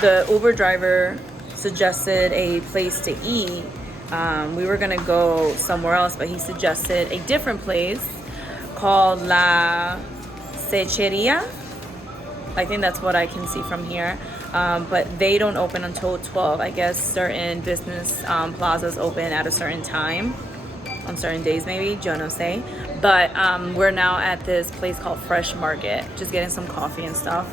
The Uber driver suggested a place to eat. We were gonna go somewhere else, but he suggested a different place called La Cecheria. I think that's what I can see from here. But they don't open until 12. I guess certain business plazas open at a certain time, on certain days maybe, yo no sé. But we're now at this place called Fresh Market, just getting some coffee and stuff.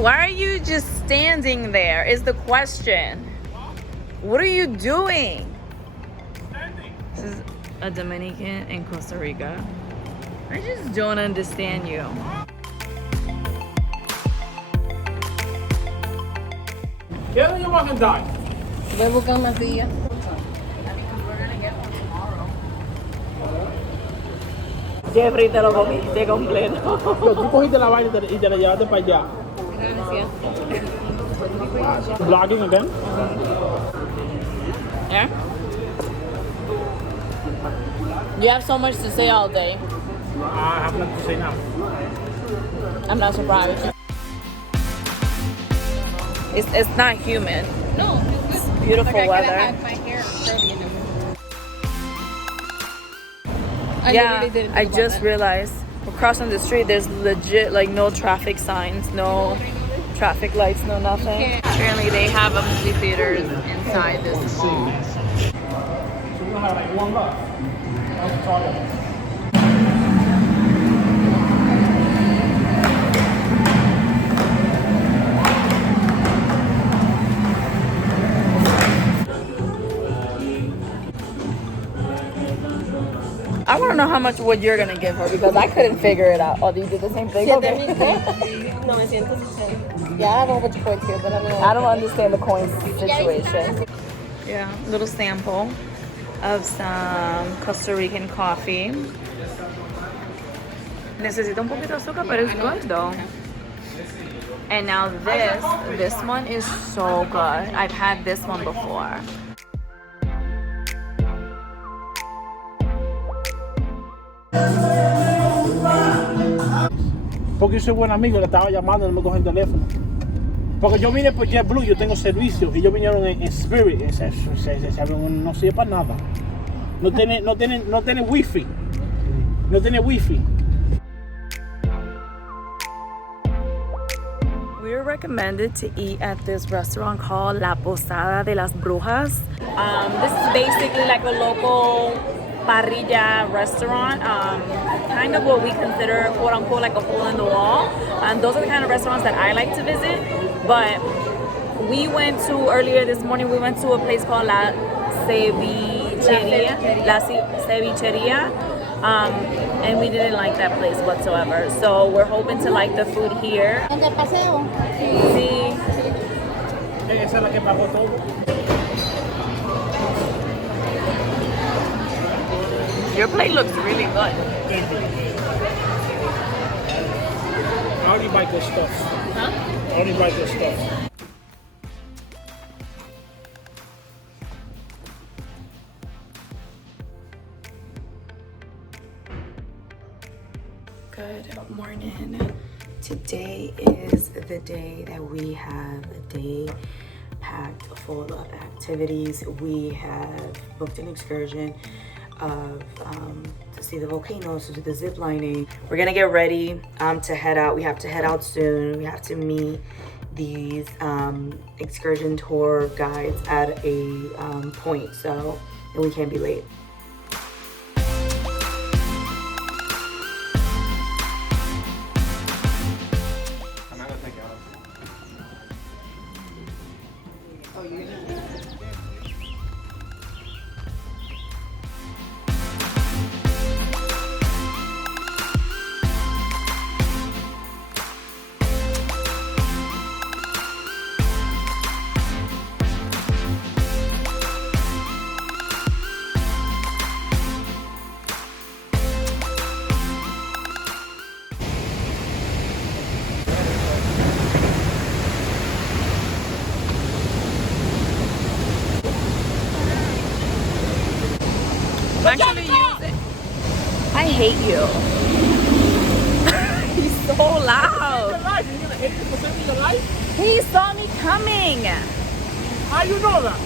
Why are you just standing there is the question. What are you doing? This is a Dominican in Costa Rica. I just don't understand you. Yeah, you want to die. Voy a buscar más días. Jeffrey, te lo comiste completo. Tú cogiste la vaina y te la llevaste para allá. Gracias. Vlogging again? Yeah? You have so much to say all day. I have nothing to say now. I'm not surprised. It's not humid. No, it's beautiful like weather. I could have had my hair curly in the Yeah, I just realized we're crossing the street. There's legit like no traffic signs, no traffic lights, no nothing. Apparently they have a movie theaters inside this mall. So we're gonna have like one left. I want to know how much wood you're gonna give her because I couldn't figure it out. Oh, you did the same thing? Okay. 900. Yeah, I don't know what your points here, but I don't know. I don't understand the coins situation. Yeah, little sample of some Costa Rican coffee. Necesita un poquito de azúcar, but it's good though. And now this one is so good. I've had this one before. Porque yo soy buen amigo, le estaba llamando, no me coge el teléfono. Porque yo vine por JetBlue, yo tengo servicio. Y ellos vinieron en Spirit. No sirve para nada. No tiene wifi. No tiene wifi. We were recommended to eat at this restaurant called La Posada de las Brujas. This is basically like a local parrilla restaurant, kind of what we consider quote unquote like a hole in the wall. And those are the kind of restaurants that I like to visit. But we went to, earlier this morning, we went to a place called La Cevicheria. And we didn't like that place whatsoever. So we're hoping to like the food here. ¿En el paseo? Sí. Esa es la que pagó todo. Your plate looks really good. I already buy good stuff. Huh? I already buy good stuff. Good morning. Today is the day that we have a day packed full of activities. We have booked an excursion to see the volcanoes, to do the zip lining. We're gonna get ready to head out. We have to head out soon. We have to meet these excursion tour guides at a point, so and we can't be late. Actually use it. I hate you. He's so loud. He saw me coming. How you know that?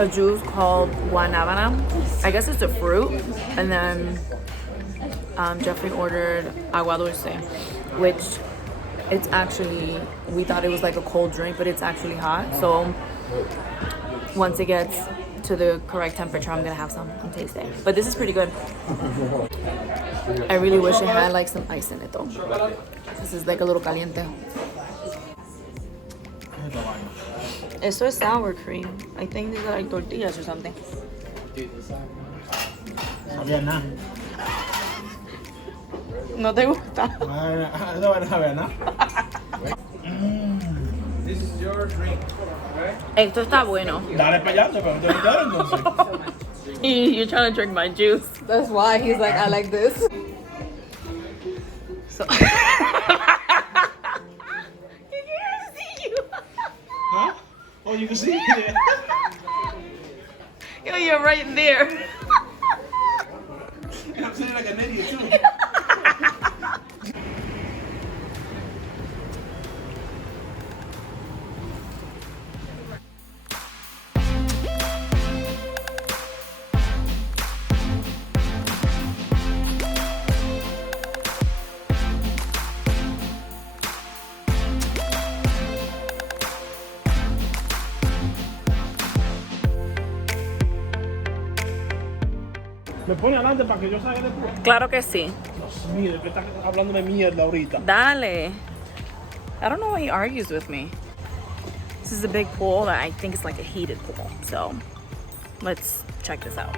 A juice called guanabana. I guess it's a fruit. And then Jeffrey ordered agua dulce, which it's actually, we thought it was like a cold drink, but it's actually hot. So once it gets to the correct temperature, I'm gonna have some and taste it. But this is pretty good. I really wish it had like some ice in it though. This is like a little caliente. Esto es sour cream. I think these are like tortillas or something. Sabía nada. ¿No te gusta? No sabía nada. This is your drink, okay? Esto está bueno. Dale para allá, pero te voy a dar entonces. You're trying to drink my juice. That's why he's like, I like this. So Huh? Oh, you can see it. Yo, you're right there. And I'm sitting like an idiot too. Me pone adelante para que yo salga después. Claro que sí. Dios mío, ¿de qué estás hablando de mierda ahorita? Dale. I don't know why he argues with me. This is a big pool that I think is like a heated pool. So let's check this out.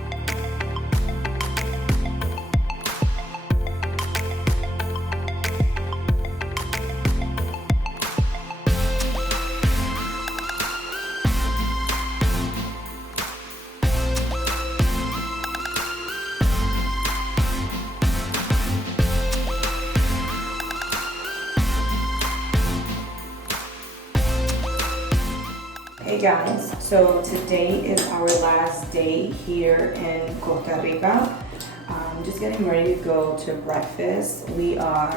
Hey guys, so today is our last day here in Costa Rica. Just getting ready to go to breakfast. We are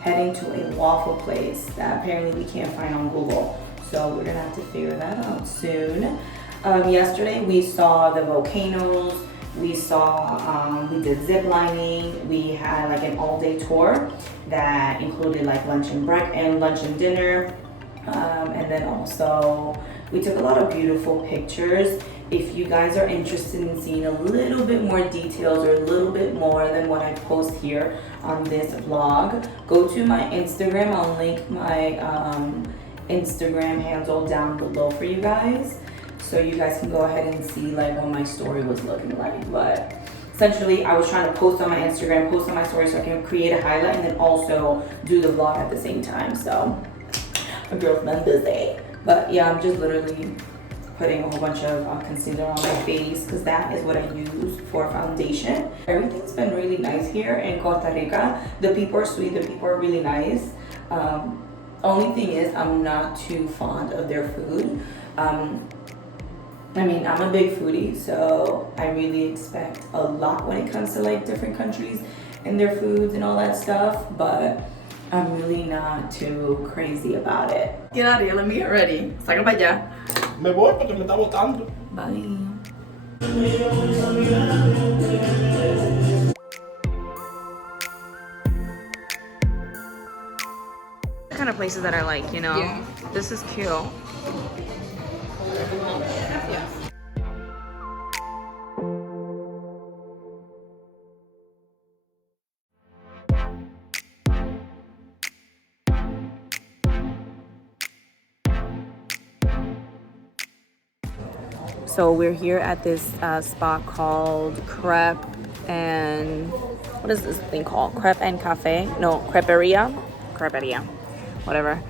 heading to a waffle place that apparently we can't find on Google. So we're gonna have to figure that out soon. Yesterday we saw the volcanoes. We saw, we did zip lining. We had like an all-day tour that included like lunch and dinner. And then also we took a lot of beautiful pictures. If you guys are interested in seeing a little bit more details or a little bit more than what I post here on this vlog, go to my Instagram. I'll link my Instagram handle down below for you guys, so you guys can go ahead and see like what my story was looking like. But essentially I was trying to post on my Instagram, post on my story, so I can create a highlight and then also do the vlog at the same time. So my girl's been busy. But yeah, I'm just literally putting a whole bunch of concealer on my face because that is what I use for foundation. Everything's been really nice here in Costa Rica. The people are sweet, the people are really nice. Only thing is I'm not too fond of their food. I mean, I'm a big foodie, so I really expect a lot when it comes to like different countries and their foods and all that stuff, but I'm really not too crazy about it. Get out of here, let me get ready. Saca para allá. Me voy porque me está botando. Bye. Kind of places that I like, you know? Yeah. This is cute. Yes. So we're here at this spot called Crepe and, what is this thing called? Crepe and Cafe? No, Creperia, whatever,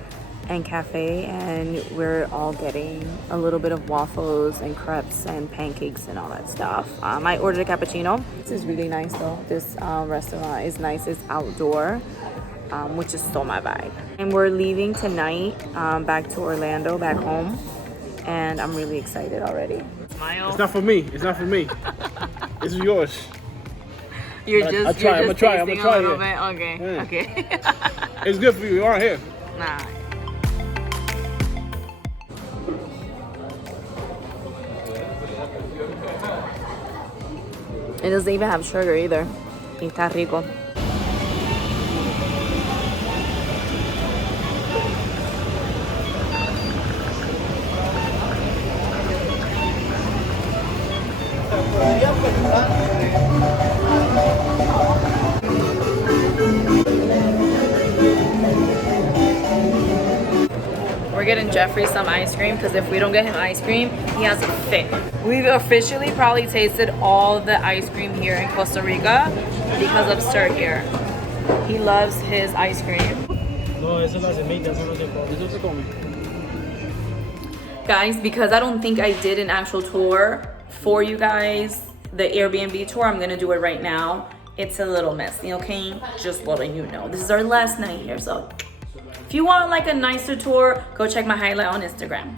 and Cafe, and we're all getting a little bit of waffles and crepes and pancakes and all that stuff. I ordered a cappuccino. This is really nice though. This restaurant is nice. It's outdoor, which is so my vibe. And we're leaving tonight back to Orlando, back home. And I'm really excited already. smile. It's not for me. It's not for me. This is yours. You're I'll just try, you're I'm just gonna try, I'm tasting gonna a little try, bit. Okay. Yeah. Okay. It's good for you. You aren't here. Nah. It doesn't even have sugar either. Y está rico. We're getting Jeffrey some ice cream because if we don't get him ice cream, he has a fit. We've officially probably tasted all the ice cream here in Costa Rica because of Sir here. He loves his ice cream. No, eso es la semilla, eso no se come. Eso se come. Guys, because I don't think I did an actual tour for you guys, the Airbnb tour, I'm gonna do it right now. It's a little messy, okay? Just letting you know. This is our last night here, so if you want like a nicer tour, go check my highlight on Instagram.